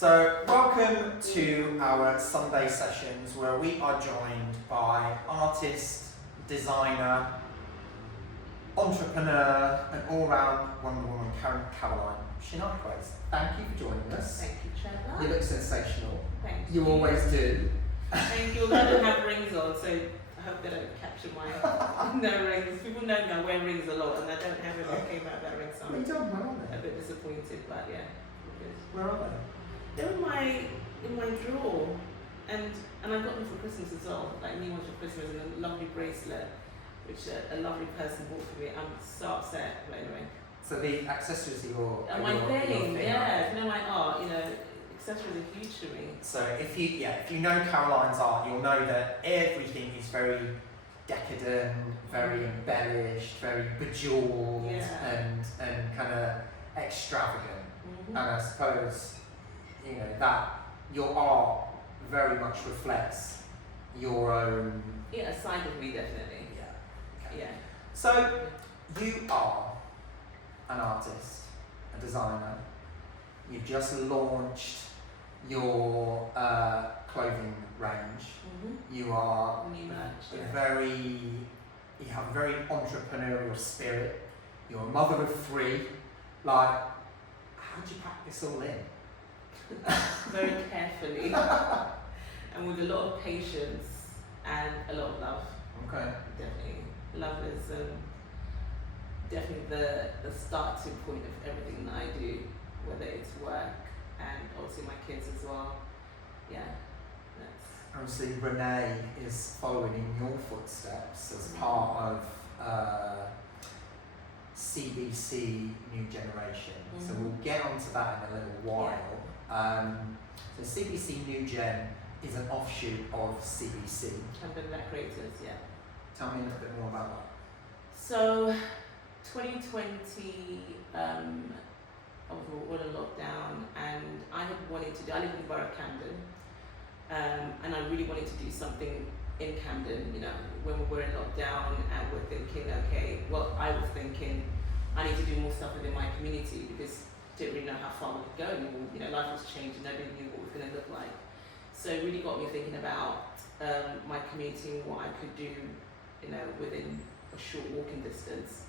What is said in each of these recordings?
So, welcome to our Sunday sessions where we are joined by artist, designer, entrepreneur, and all-round Wonder Woman, Caroline Chinakwe. Thank you for joining us. Thank you, Trevor. You look sensational. Thank you. You always do. Thank you. I don't have rings on, so I hope they don't capture my no rings. People know me, I wear rings a lot, and I don't have it. I came out that ring, so What are you doing? Where are they? a bit disappointed, but yeah. Where are they? They're in my drawer, and I got them for Christmas as well, like new ones for Christmas, and a lovely bracelet, which a lovely person bought for me. I'm so upset, but anyway. So the accessories are your My thing, yeah. right? If you know my art, accessories are huge for me. So if you know Caroline's art, you'll know that everything is very decadent, very embellished, very bejeweled, and kind of extravagant. Mm-hmm. And I suppose that your art very much reflects your own. Yeah, a side of me, definitely. Yeah. Okay. Yeah. So you are an artist, a designer. You've just launched your clothing range. Mm-hmm. You are New merch, you have a very entrepreneurial spirit. You're a mother of 3. Like, how do you pack this all in? Very carefully and with a lot of patience and a lot of love. Okay. Definitely. Love is definitely the starting point of everything that I do, whether it's work and obviously my kids as well. Yeah. Obviously, Renee is following in your footsteps as part of CBC New Generation. Mm-hmm. So we'll get onto that in a little while. So CBC New Gen is an offshoot of CBC. Camden Black Creators, yeah. Tell me a little bit more about that. So, 2020, I was all in lockdown, and I live in the borough of Camden, and I really wanted to do something in Camden, when we were in lockdown, and we're thinking, I was thinking, I need to do more stuff within my community, because I didn't really know how far we could go anymore. Life was changing, nobody knew what it was going to look like. So it really got me thinking about my community and what I could do, within a short walking distance.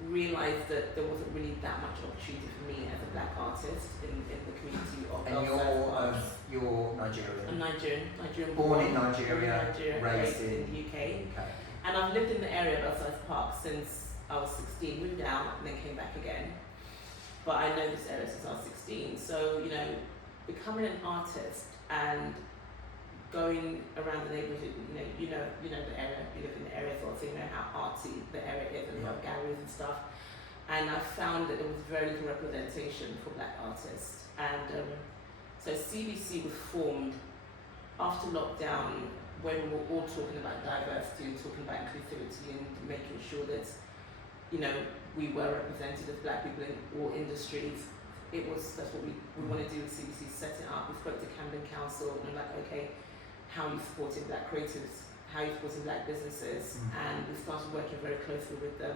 Realised that there wasn't really that much opportunity for me as a black artist in the community of And you're Nigerian? I'm Nigerian Born in Nigeria, raised in the UK. Okay. And I've lived in the area of Belsize Park since I was 16, moved out and then came back again. But I know this area since I was 16. So, becoming an artist and going around the neighborhood, you know the area, you live in the area as well, so you know how artsy the area is and have galleries and stuff. And I found that there was very little representation for black artists. And so CBC was formed after lockdown, when we were all talking about diversity and talking about inclusivity and making sure that, we were represented as black people in all industries. That's what we want to do with CBC, set it up. We spoke to Camden Council and we're like, okay, how are you supporting black creatives? How are you supporting black businesses? And we started working very closely with them,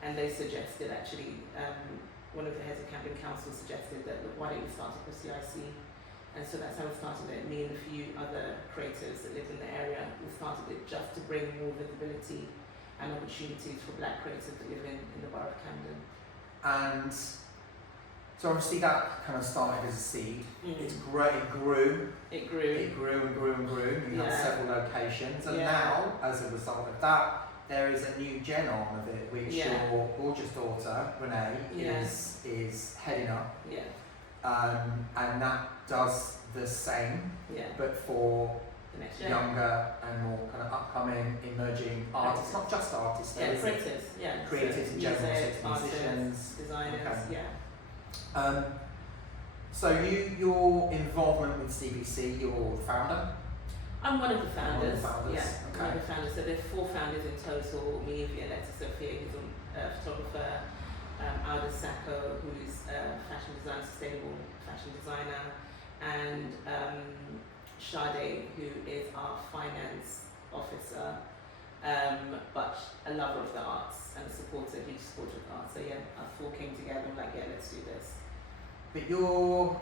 and they suggested actually, one of the heads of Camden Council suggested that, look, why don't you start up a CIC? And so that's how we started it. Me and a few other creators that live in the area, we started it just to bring more visibility and opportunities for black creators that live in the borough of Camden. And so obviously that kind of started as a seed. It grew. It grew. And grew. You had several locations, and now, as a result of that, there is a new gen arm of it, which your gorgeous daughter Renee is heading up. And that does the same, but for the next gen. Younger and more kind of upcoming, emerging artists, not just artists, creators in general, musicians, designers, So your involvement with CBC, you're the founder? I'm one of the founders. One of the founders. Yeah, one of the founders. So there's 4 founders in total. Me, Violetta, Sophia, who's a photographer, Alda Sacco, who's a fashion designer, sustainable fashion designer, and Sade, who is our finance officer, but a lover of the arts and a huge supporter of the arts. So our 4 came together and let's do this. But you're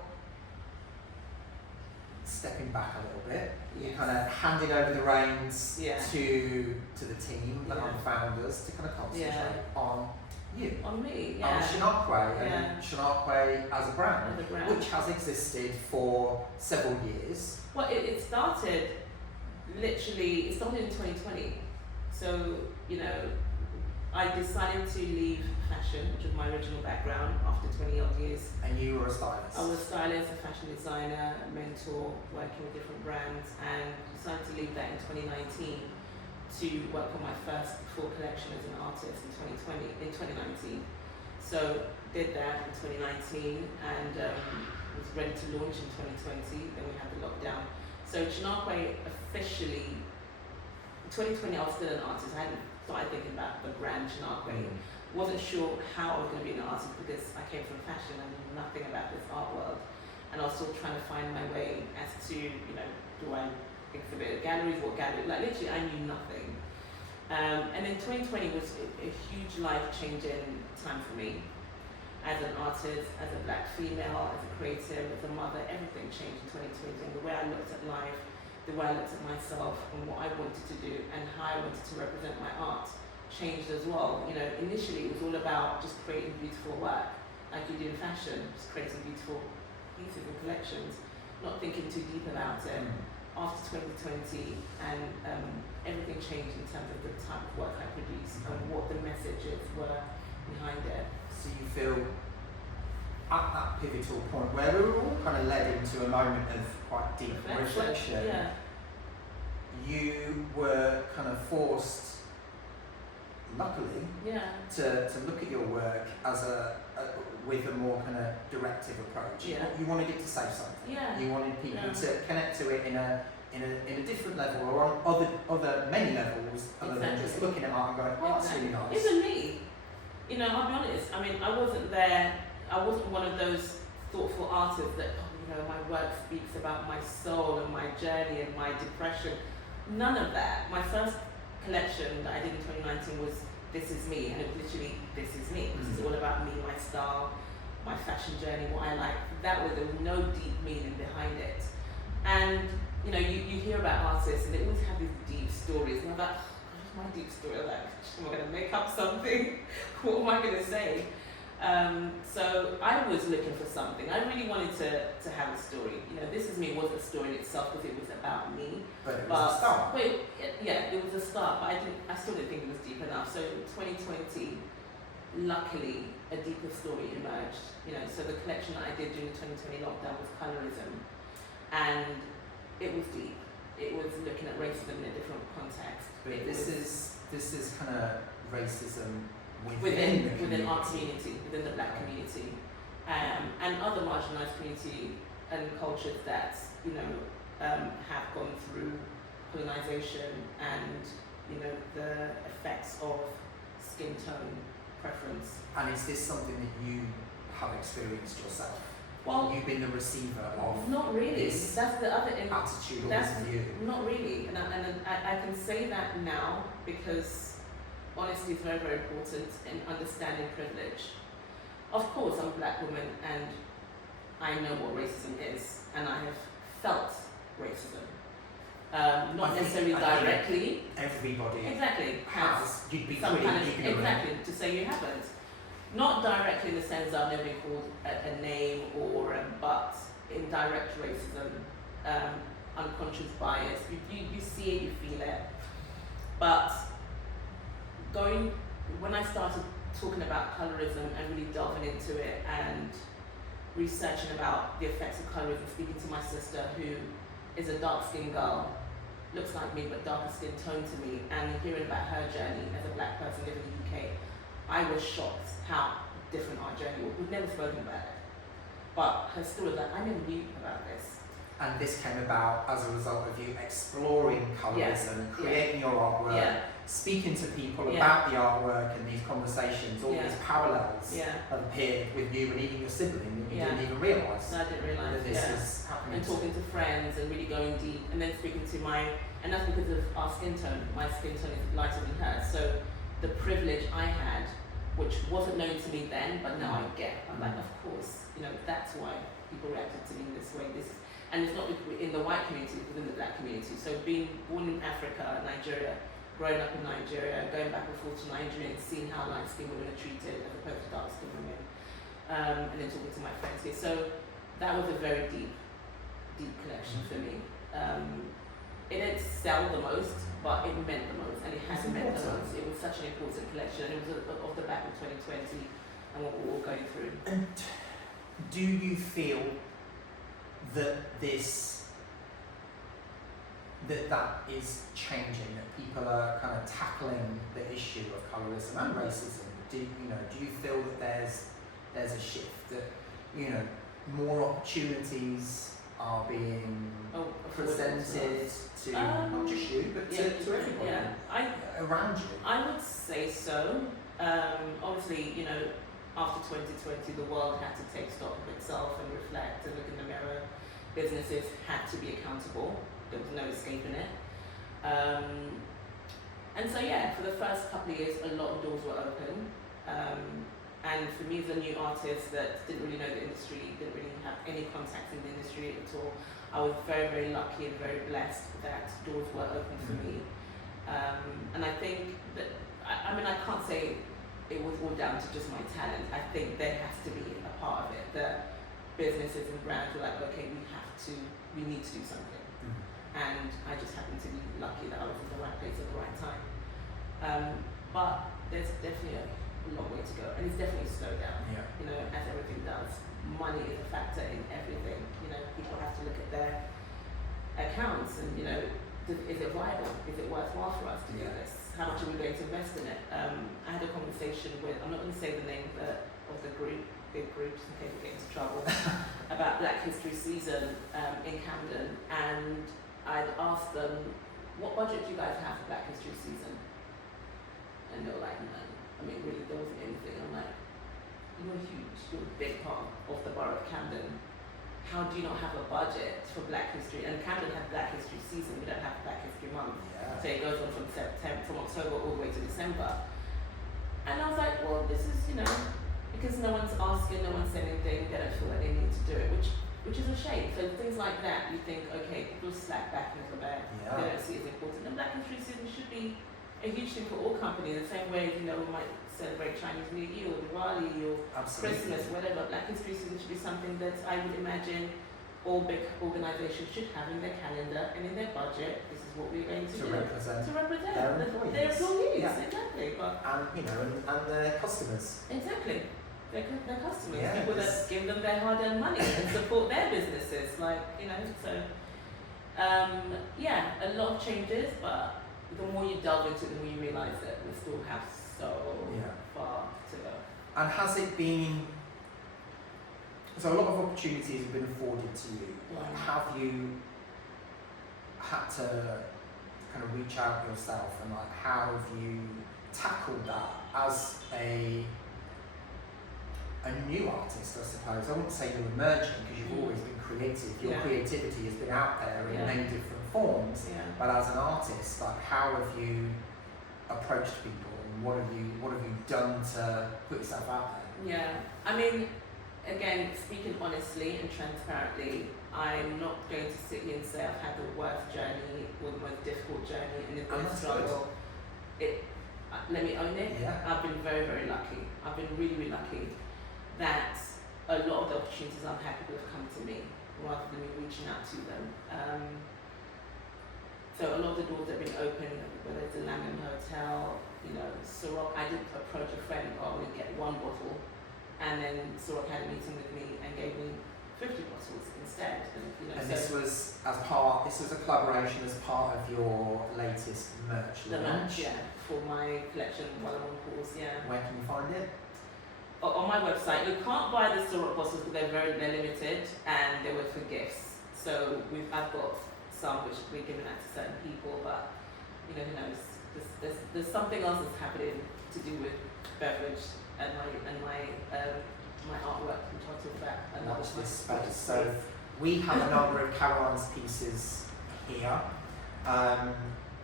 stepping back a little bit. Yes. You're kind of handing over the reins Yeah. to the team, the Yeah. founders, to kind of concentrate Yeah. on you. On me, On yeah. Chinakwe, Yeah. and Chinakwe as a brand, As a brand. which has existed for several years. Well, it started literally, it started in 2020. So, you know, I decided to leave fashion, which was my original background, after 20 odd years. And you were a stylist. I was a stylist, a fashion designer, a mentor, working with different brands, and decided to leave that in 2019 to work on my first full collection as an artist in 2019. So did that in 2019 and was ready to launch in 2020. Then we had the lockdown. So Chinakwe officially, in 2020 I was still an artist. I hadn't started thinking about the brand Chinakwe. Wasn't sure how I was going to be an artist because I came from fashion and knew nothing about this art world. And I was still trying to find my way as to, you know, do I exhibit at galleries, what gallery, like literally I knew nothing. And then 2020 was a huge life-changing time for me. As an artist, as a black female, as a creative, as a mother, everything changed in 2020. And the way I looked at life, the way I looked at myself and what I wanted to do and how I wanted to represent my art changed as well. You know, initially it was all about just creating beautiful work, like you do in fashion, just creating beautiful pieces and collections, not thinking too deep about it. After 2020 and everything changed in terms of the type of work I produced and what the messages were behind it. So you feel at that pivotal point where we were all kind of led into a moment of quite deep reflection. Yeah. You were kind of forced, luckily, Yeah. to look at your work as with a more kind of directive approach. Yeah. You wanted it to say something. Yeah. You wanted people Yeah. to connect to it in a different level or on other many levels other than just Exactly. looking at art and going, oh, that's really nice. Even me, you know, I'll be honest. I mean, I wasn't there. I wasn't one of those thoughtful artists that, oh, you know, my work speaks about my soul and my journey and my depression. None of that. My first collection that I did in 2019 was This Is Me, and it was literally This Is Me. This is all about me, my style, my fashion journey, what I like. There was no deep meaning behind it. And you know, you hear about artists and they always have these deep stories. And I'm like, what's my deep story? I'm like, am I going to make up something? What am I going to say? So I was looking for something. I really wanted to have a story. You know, This Is Me wasn't a story in itself because it was about me. But it was a start. But it was a start. But I still didn't think it was deep enough. So in 2020, luckily, a deeper story emerged. You know, so the collection that I did during the 2020 lockdown was colorism, and it was deep. It was looking at racism in a different context. But this is kind of racism within our community, within the black community, and other marginalised community and cultures that, you know, have gone through colonisation and, you know, the effects of skin tone preference. And is this something that you have experienced yourself? Well, you've been the receiver of not really. this That's the other attitude or that's this view. Not really, and I can say that now because honesty is very, very important in understanding privilege. Of course, I'm a black woman and I know what racism is, and I have felt racism. Not necessarily directly. Everybody exactly has. You'd be some pretty kind of, ignorant. exactly, to say you haven't. Not directly in the sense that I've never been called a name or but indirect racism, unconscious bias. You see it, you feel it. But when I started talking about colorism and really delving into it and researching about the effects of colorism, speaking to my sister who is a dark-skinned girl, looks like me but darker skin tone to me, and hearing about her journey as a black person living in the UK, I was shocked how different our journey was. We've never spoken about it. But her story was like, I never knew about this. And this came about as a result of you exploring colorism, creating your artwork, speaking to people about the artwork and these conversations, all these parallels have appeared with you and even your sibling that you didn't even realise. No, I didn't realise that this is happening. And talking to friends and really going deep, and then speaking to and that's because of our skin tone. My skin tone is lighter than hers. So the privilege I had, which wasn't known to me then, but now I get. I'm like, of course, you know, that's why people reacted to me in this way. and it's not in the white community, it's within the black community. So being born in Africa, Nigeria, growing up in Nigeria, going back and forth to Nigeria and seeing how light-skinned women are treated as opposed to dark-skinned women, and then talking to my friends here. So that was a very deep collection for me. It didn't sell the most, but it meant the most, and it has meant the most. It was such an important collection, and it was off the back of 2020 and what we're all going through. And do you feel that that is changing, that people are kind of tackling the issue of colorism and racism? Do you feel that there's a shift, that more opportunities are being presented to not just you, but to everybody around you? I would say so. Obviously, after 2020, the world had to take stock of itself and reflect and look in the mirror. Businesses had to be accountable. There was no escaping it. And so, for the first couple of years, a lot of doors were open. And for me as a new artist that didn't really know the industry, didn't really have any contacts in the industry at all, I was very, very lucky and very blessed that doors were open for me. And I think that, I can't say it was all down to just my talent. I think there has to be a part of it that businesses and brands were like, okay, we need to do something. And I just happened to be lucky that I was in the right place at the right time. But there's definitely a long way to go, and it's definitely slowed down. As everything does. Money is a factor in everything. People have to look at their accounts and is it viable? Is it worthwhile for us to do this? How much are we going to invest in it? I had a conversation with, I'm not going to say the name of the group, big groups in case we get into trouble, about Black History Season in Camden, and I'd asked them, what budget do you guys have for Black History Season? And they were like, no. Really, there wasn't anything. I'm like, you're huge, you're a big part of the borough of Camden. How do you not have a budget for Black History? And Camden had Black History Season, we don't have Black History Month. So it goes on from October all the way to December. And I was like, well, this is, because no one's asking, no one's saying anything, they don't feel like they need to do it, which is a shame. So things like that, you think, okay, people slack back a little bit, they don't see it as important. And Black History Season should be a huge thing for all companies, the same way, we might celebrate Chinese New Year or Diwali or Christmas, whatever. Black History Season should be something that I would imagine all big organisations should have in their calendar and in their budget. This is what we're going to do. Represent their employees. Their employees, exactly. But and their customers. Exactly. Their customers, Yeah, people that give them their hard-earned money and support their businesses. So, a lot of changes, but the more you delve into it, the more you realise that we still have so far to go. And has it been, so a lot of opportunities have been afforded to you. Have you had to kind of reach out yourself, and how have you tackled that as a new artist, I suppose? I wouldn't say you're emerging, because you've always been creative. Your creativity has been out there in many different forms. But as an artist, how have you approached people, and what have you done to put yourself out there? Again, speaking honestly and transparently, I'm not going to sit here and say I've had the worst journey or the most difficult journey and the biggest struggle. Let me own it. I've been very, very lucky. I've been really, really lucky that a lot of the opportunities I've had people have come to me rather than me reaching out to them. So a lot of the doors that have been open, whether it's the Langham Hotel, Sorok, I did approach a friend, I want to get one bottle, and then Sorok had a meeting with me and gave me 50 bottles instead. And this was a collaboration as part of your latest merch launch? The merch, for my collection while I'm on pause, Where can you find it? On my website. You can't buy the Sorok bottles because they're limited, and they were for gifts. So I've got some which we're giving out to certain people, but who knows? There's something else that's happening to do with beverage and my artwork, which I'll talk about another Watch this space. So we have a number of Caroline's pieces here on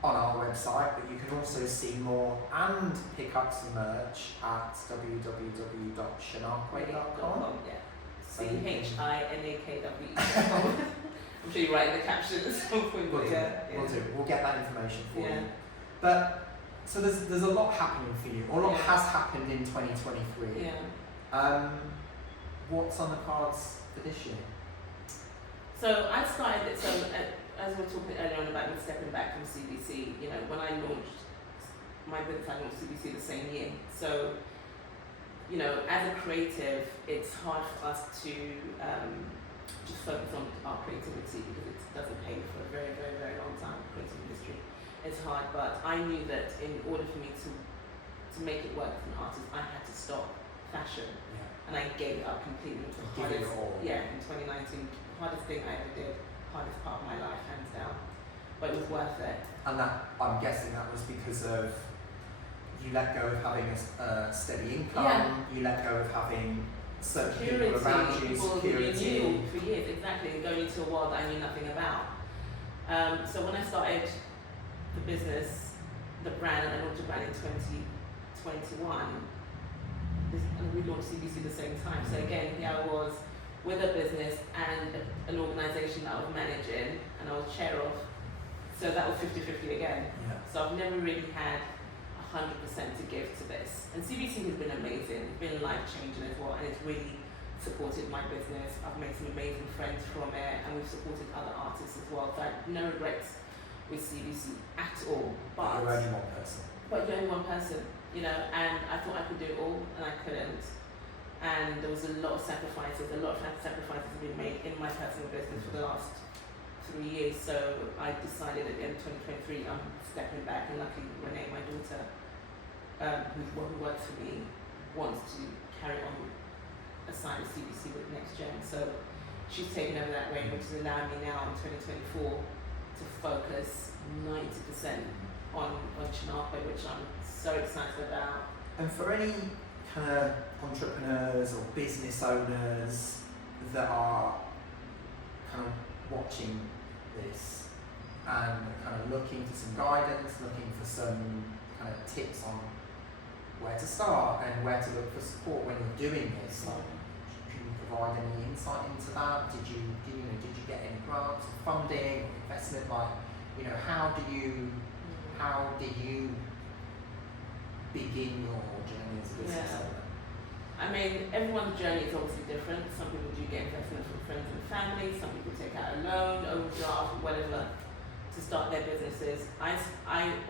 our website, but you can also see more and pick up some merch at www.chinakwe.com. CHINAKW.com. I'm hopefully write in the caption at some point. We'll do. We'll get that information for you. But so there's a lot happening for you. A lot has happened in 2023. Yeah. What's on the cards for this year? So I started it. So as we were talking earlier on about me stepping back from CBC, you know, when I launched my business, I launched CBC the same year. So, you know, as a creative, it's hard for us to just focus on our creativity because it doesn't pay for a very, very, very long time. The creative industry, it's hard. But I knew that in order for me to make it work as an artist, I had to stop fashion, and I gave it up completely. It was the hardest, in 2019, hardest thing I ever did, hardest part of my life, hands down. But it was worth it. And that, I'm guessing that was because of you let go of having a steady income, you let go of having certain people around you, security. You knew for years, exactly, and going into a world that I knew nothing about. So when I started the business, the brand, and I launched a brand in 2021, and we launched CBC at the same time. So again, here I was with a business and an organisation that I was managing and I was chair of. So that was 50-50 again. So I've never really had 100% to give to this. And CBC has been amazing. It's been life-changing as well, and it's really supported my business. I've made some amazing friends from it, and we've supported other artists as well. So I have no regrets with CBC at all. But you're only one person. But you're only one person, you know, and I thought I could do it all, and I couldn't. And there was a lot of sacrifices. A lot of sacrifices have been made in my personal business for the last 3 years. So I decided at the end of 2023, I'm stepping back, and luckily Renee, my daughter, who works for me, wants to carry on a side of CBC with Next Gen. So she's taken over that reign, which is allowing me now in 2024 to focus 90% on Chinakwe, which I'm so excited about. And for any kind of entrepreneurs or business owners that are kind of watching this and kind of looking for some guidance, looking for some kind of tips on where to start and where to look for support when you're doing this, like, can you provide any insight into that? Did you get any grants or funding or investment? Like, you know, how did you begin your journey as a business owner? I mean, everyone's journey is obviously different. Some people do get investment from friends and family. Some people take out a loan, overdraft, whatever, to start their businesses. I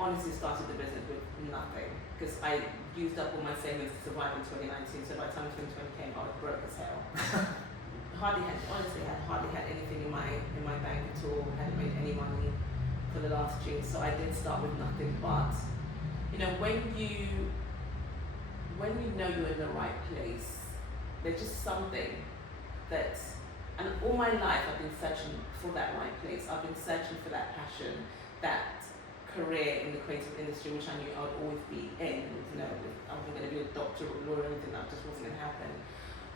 honestly started the business with nothing because I used up all my savings to survive in 2019. So by the time 2020 came, I was broke as hell. hardly had anything in my bank at all. Hadn't made any money for the last year. So I did start with nothing. But you know, when you know you're in the right place, there's just something that, and all my life I've been searching for that right place. I've been searching for that passion, that career in the creative industry, which I knew I would always be in. You know, I wasn't going to be a doctor or a lawyer or anything. That just wasn't going to happen.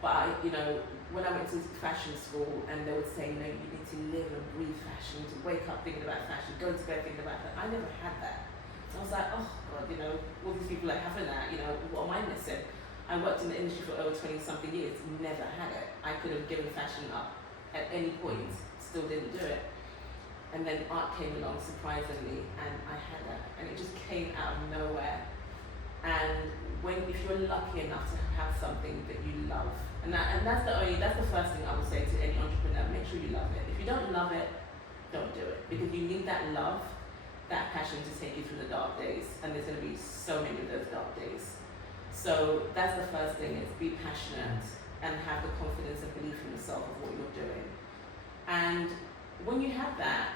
But you know, when I went to fashion school and they would say, you know, you need to live and breathe fashion, you need to wake up thinking about fashion, go to bed thinking about that. I never had that. So I was like, oh God, you know, all these people are having that, you know, what am I missing? I worked in the industry for over 20 something years, never had it. I could have given fashion up at any point, still didn't do it. And then art came along surprisingly, and I had that, and it just came out of nowhere. And if you're lucky enough to have something that you love, and that's the first thing I would say to any entrepreneur: make sure you love it. If you don't love it, don't do it, because you need that love, that passion to take you through the dark days, and there's going to be so many of those dark days. So that's the first thing: is be passionate and have the confidence and belief in yourself of what you're doing. And when you have that,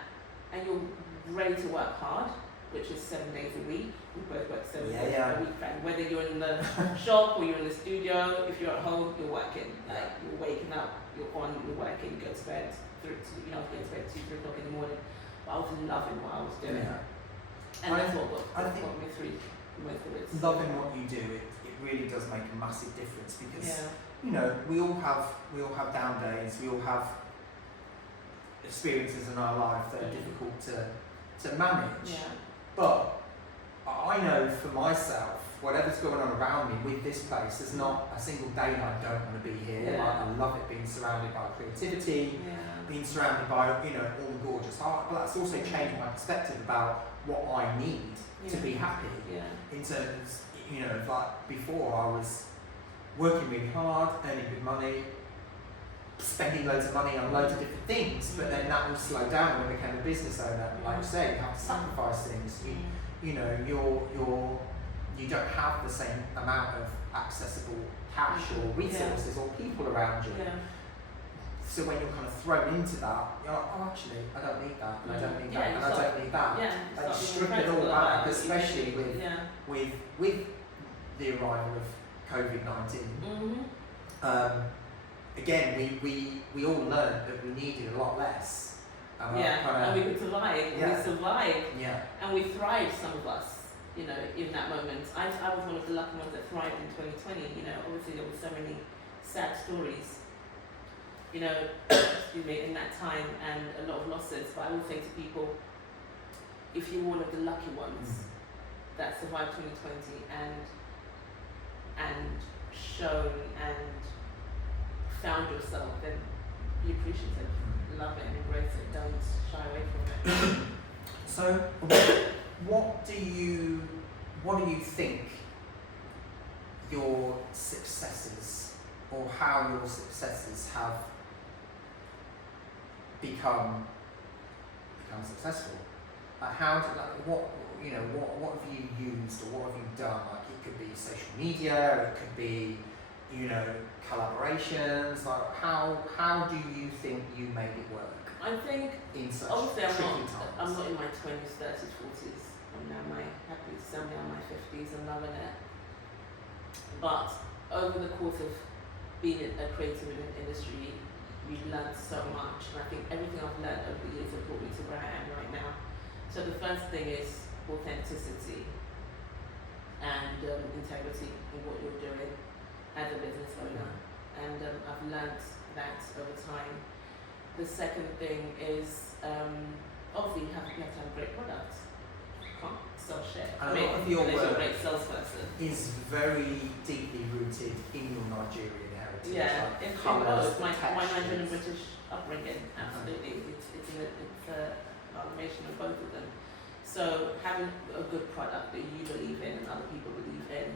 and you're ready to work hard, which is 7 days a week, we both work 7 days a week, and whether you're in the shop or you're in the studio, if you're at home, you're working. Like, you're waking up, you're working, you go to bed, go to bed 2-3 o'clock in the morning. But I was loving what I was doing. And that's what got me through most of it. Loving what you do, it really does make a massive difference, because you know, we all have down days, we all have experiences in our life that are difficult to manage. But I know for myself, whatever's going on around me with this place, there's not a single day that I don't want to be here. Yeah. Like, I love it being surrounded by creativity, being surrounded by, all the gorgeous art, but that's also changed my perspective about what I need to be happy. In terms, like before I was working really hard, earning good money, spending loads of money on loads of different things, but then that will slow down when I became a business owner. Like you say, you have to sacrifice things. You don't have the same amount of accessible cash or resources or people around you. So when you're kind of thrown into that, you're like, oh, actually, I don't need that, and I don't need that, and I don't need that. Like, you strip it all back, especially with the arrival of COVID-19. Again, we all learned that we needed a lot less. And we could survive. We survived. And we thrived, some of us, in that moment. I was one of the lucky ones that thrived in 2020. Obviously there were so many sad stories, excuse me, in that time, and a lot of losses. But I will say to people, if you're one of the lucky ones that survived 2020 and shown and found yourself, then be appreciative, love it and embrace it, don't shy away from it. So what do you think your successes, or how your successes have become successful? What have you used, or what have you done? Like, it could be social media, it could be collaborations. Like, how do you think you made it work? I think in such obviously times? I'm not in my 20s, 30s, 40s. I'm now happy to say I'm now in my 50s and loving it. But over the course of being a creative in an industry, you've learned so much, and I think everything I've learned over the years has brought me to where I am right now. So the first thing is authenticity and integrity in what you're doing as a business owner, and I've learned that over time. The second thing is obviously you have to have a great product. You can't sell shit. And a lot of your you're a work great salesperson. is very deeply rooted in your Nigerian heritage. It's colours, my Nigerian and British upbringing. Absolutely, it's an amalgamation of both of them. So having a good product that you believe in and other people believe in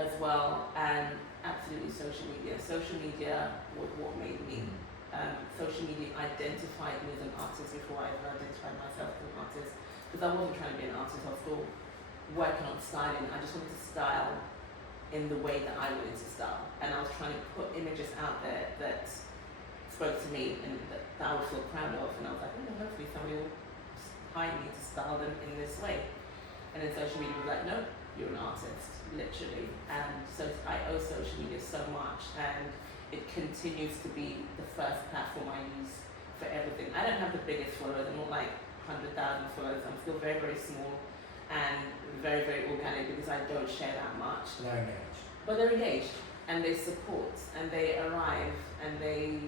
as well, and absolutely social media. Social media was what made me. Social media identified me as an artist before I ever identified myself as an artist, because I wasn't trying to be an artist. I was still working on styling. I just wanted to style in the way that I wanted to style, and I was trying to put images out there that spoke to me and that I would feel proud of. And I was like, hopefully somebody will hire me to style them in this way. And then social media was like, no, you're an artist, literally. And so I owe social media so much, and it continues to be the first platform I use for everything. I don't have the biggest followers. I'm not like 100,000 followers. I'm still very, very small and very, very organic, because I don't share that much. They're engaged. But they're engaged, and they support, and they arrive, and they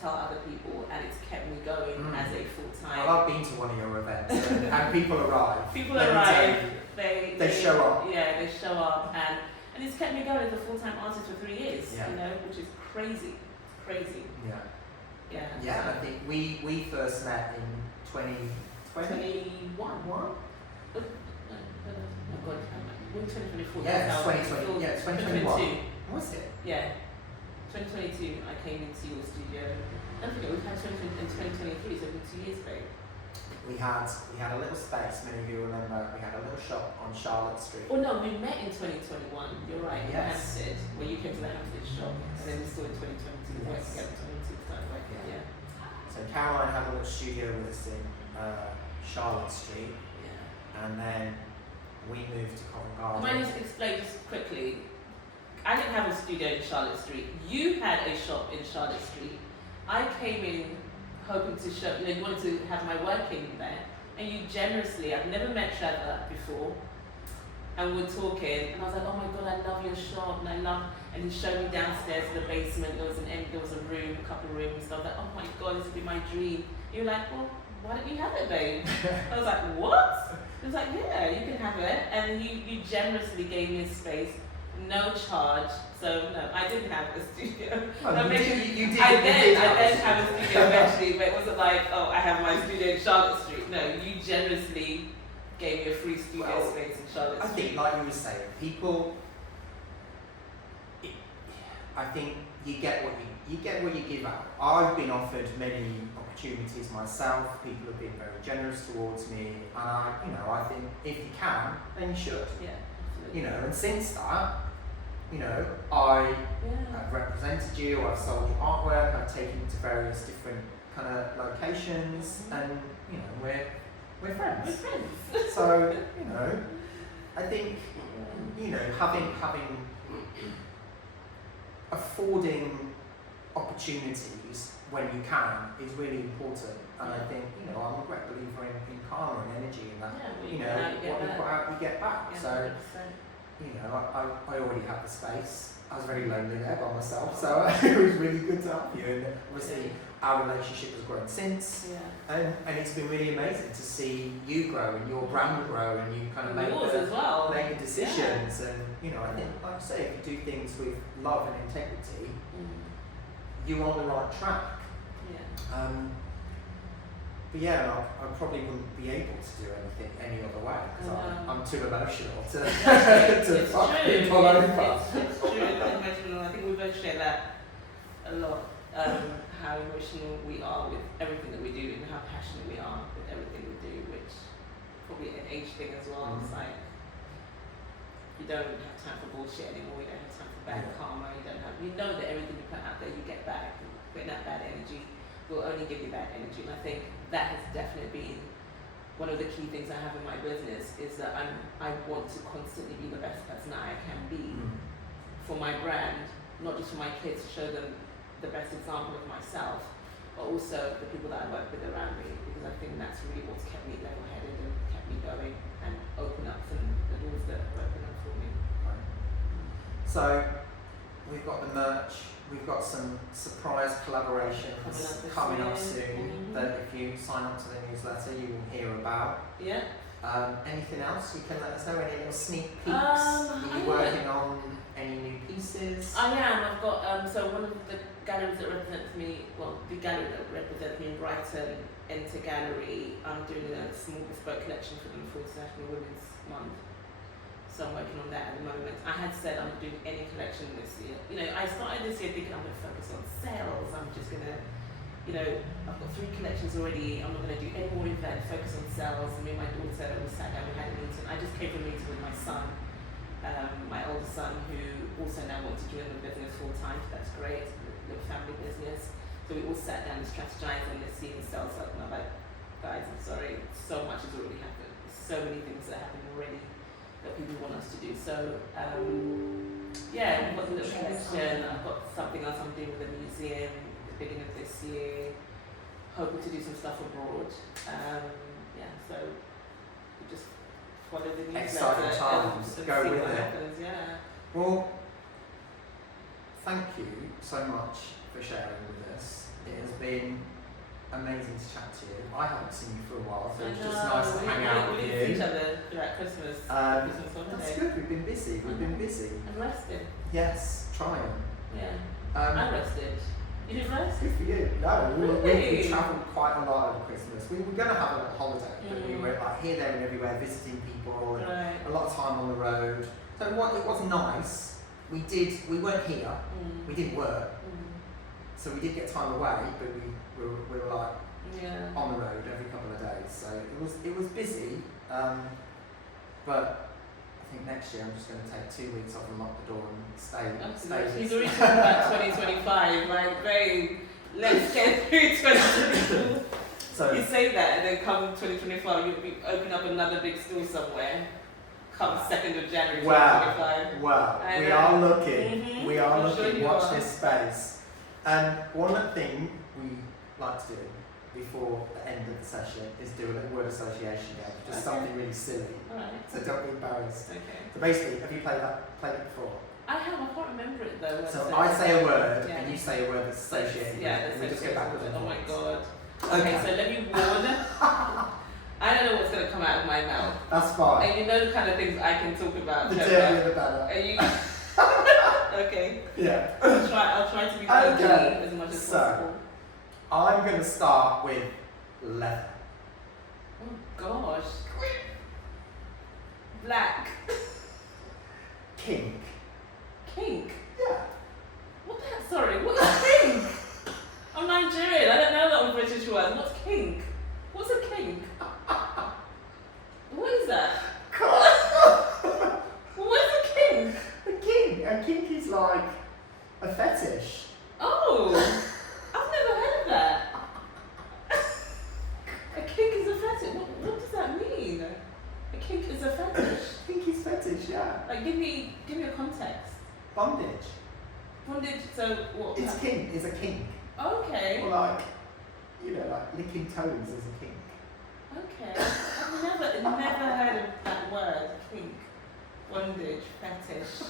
tell other people, and it's kept me going as a full-time. Well, I've been to one of your events, and people arrive. People arrive. They show up. Yeah, they show up, and it's kept me going as a full-time artist for 3 years. Which is crazy. I think we first met in 2021. Oh God, when 2024? Yeah, it's 2020. Yeah, 2021. 2022. Was it? Yeah, 2022. I came into your studio. Don't forget, we've had 2023, so it's been 2 years, babe. We had a little space. Many of you remember we had a little shop on Charlotte Street. Oh no, we met in 2021. You're right. Yes. Hampstead, where you came to the Hampstead shop, and then we saw in 2022. We worked together in 2022. Started working. Yeah. So Caroline had a little studio with us in Charlotte Street, and then we moved to Covent Garden. Can I just explain just quickly? I didn't have a studio in Charlotte Street. You had a shop in Charlotte Street. I came in hoping to show, you wanted to have my work in there, and you generously, I've never met Trevor before, and we're talking, and I was like, oh my God, I love your shop, and he showed me downstairs to the basement. There was a room, a couple of rooms, and I was like, oh my God, this would be my dream. You were like, well, why don't you have it, babe? I was like, what? It was like, yeah, you can have it. And you generously gave me a space, no charge. So no, I didn't have a studio. Well, No, you did I then have have a studio eventually, but it wasn't like, oh, I have my studio in Charlotte Street. No, you generously gave me a free studio space in Charlotte Street. I think, like you were saying, people. I think you get what you give out. I've been offered many opportunities myself. People have been very generous towards me, and I think if you can, then you should. Yeah, absolutely. And since that, I have represented you. I've sold your artwork. I've taken it to various different kind of locations, and we're friends. We're friends. So I think having affording opportunities when you can is really important, and I think I'm a great believer in karma and energy, and that what you put out you get back. Yeah, so 100%. I already had the space. I was very lonely there by myself, so it was really good to have you, and obviously our relationship has grown since, and it's been really amazing to see you grow and your brand grow, and you kind of make the decisions, and I think, like I say, if you do things with love and integrity, you're on the right track. But I probably wouldn't be able to do anything any other way, because I'm too emotional to fuck people over. It's true, it's emotional. I think we both share that a lot. How emotional we are with everything that we do, and how passionate we are with everything we do, which probably an age thing as well. It's like you don't have time for bullshit anymore. You don't have time for bad karma. You know that everything you put out there you get back. Putting that bad energy will only give you bad energy, and I think that has definitely been one of the key things I have in my business, is that I want to constantly be the best person that I can be for my brand, not just for my kids, to show them the best example of myself, but also the people that I work with around me, because I think that's really what's kept me level-headed and kept me going and open up some the doors that open up for me. Right. So we've got the merch. We've got some surprise collaborations coming up soon that if you sign up to the newsletter you will hear about. Yeah. Anything else you can let us know? Any little sneak peeks? Are you working on any new pieces? I am. I've got so one of the galleries that represents me, the gallery that represents me in Brighton, Enter Gallery, I'm doing a small bespoke collection for them for International Women's Month. So I'm working on that at the moment. I had said I'm doing any collection this year. I started this year thinking I'm going to focus on sales. I'm just going to, I've got 3 collections already. I'm not going to do any more events, focus on sales. And me and my daughter, we sat down, we had a meeting. I just came from a meeting with my son, my older son, who also now wants to join the business full time. So that's great. It's a little family business. So we all sat down and strategized on this seeing sales up. And I'm like, guys, I'm sorry, so much has already happened. There's so many things that happened already that people want us to do. So we've got a little collection. I've got something else I'm doing with the museum at the beginning of this year. Hoping to do some stuff abroad. So we just follow the newsletter. Exciting times. Go see with what it. happens. Yeah. Well, thank you so much for sharing with us. It has been amazing to chat to you. I haven't seen you for a while, so it's just nice to hang out with you. We see each other throughout Christmas. Christmas holiday. That's good. We've been busy. And rested. Yes, trying. Yeah. I'm rested. You did rest? Good for you. No, Really? we travelled quite a lot over Christmas. We were going to have a holiday, but we were here, there, and everywhere visiting people, and a lot of time on the road. So it was nice. We weren't here. We didn't work. So we did get time away, but we were like on the road every couple of days. So it was busy, but I think next year I'm just going to take 2 weeks off and lock the door and stay. He's already talking about 2025, like, babe, let's get through 2024. So you say that, and then come 2025, you'll be opening up another big store somewhere. Come 2nd of January 2025. Well, we are looking. Mm-hmm. We are I'm sure looking. you Watch are. this space. And one thing we like to do before the end of the session is do a little word association game, just something really silly. Alright. So don't be embarrassed. Okay. So basically, have you played it before? I can't remember it though. So I say a word and you say a word that's associated. Yeah, we just go backwards and oh my forwards. god. Okay, so let me warn. I don't know what's going to come out of my mouth. That's fine. And you know the kind of things I can talk about. The Trevor. dirtier the better. Are you? Okay. Yeah. I'll try to be Okay. as much as So, possible. I'm going to start with leather. Oh gosh. Black. Kink. Kink. Yeah. What the heck? Sorry. What is kink? I'm Nigerian. I don't know a lot of British words. What's kink? What's a kink? What is that? What's a kink? A kink is like a fetish. Oh, I've never heard of that. A kink is a fetish. What does that mean? A kink is a fetish. Kink is fetish, yeah. Like, give me a context. Bondage. Bondage. So what? It's kink. Is a kink. Okay. Or like, like licking toes is a kink. Okay. I've never heard of that word. Kink. Bondage. Fetish.